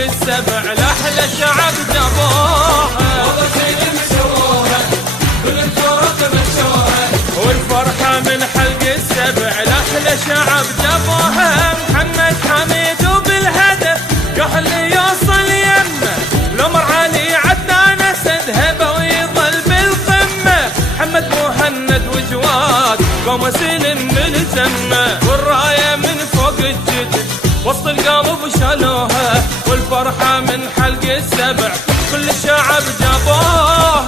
السبع لأحلى شعب جابوها، والله زين سووها كل الفرق مشوها، والفرحة من حلق السبع لأحلى شعب جابوها. محمد حميد وبالهدف كحل يوصل يمه، الأمر علي عدنان أسد هبة ويظل بالقمة. محمد مهند وجواد قوم سلم ملزمه، والراية من فوق الجدر وسط القلب شالوها، والفرحة من حلق السبع كل الشعب جابوها.